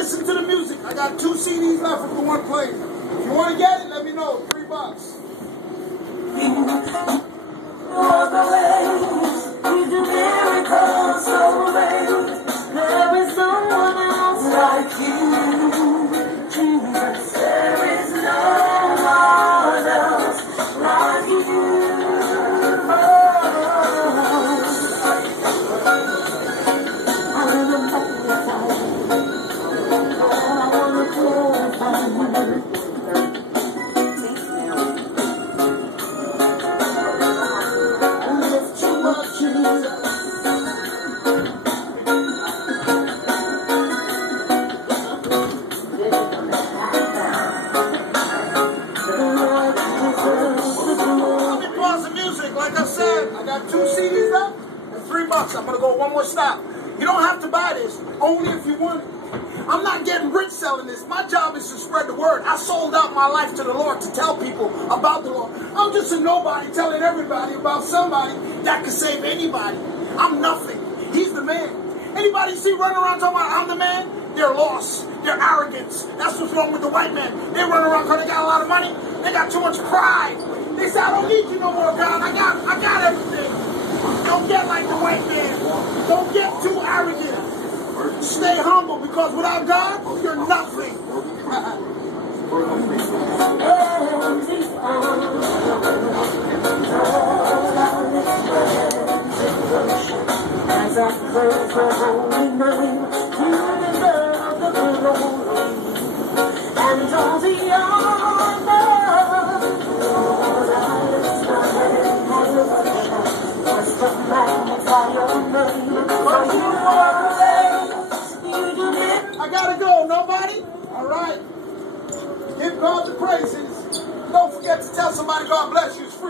listen to the music. I got 2 CDs left if you want to play it. If you want to get it, let me know. $3. You do miracles so great. There is no one else like you, Jesus. There is no one else like you. Like I said, I got 2 CDs left and $3. I'm gonna go one more stop. You don't have to buy this, only if you want it. I'm not getting rich selling this. My job is to spread the word. I sold out my life to the Lord to tell people about the Lord. I'm just a nobody telling everybody about somebody that can save anybody. I'm nothing. He's the man. Anybody see running around talking about I'm the man? They're lost. They're arrogance. That's what's wrong with the white man. They run around because they got a lot of money. They got too much pride. They say, I don't need you no more, God. I got everything. Don't get like the white man. Don't get too arrogant. Stay humble, because without God, you're nothing. As I praise your holy name, you deserve the glory and all the honor. Lord, I lift my hand in worship just to magnify your name, for you are great. You do it. I gotta go. Nobody? All right. Give God the praises. Don't forget to tell somebody God bless you. It's free.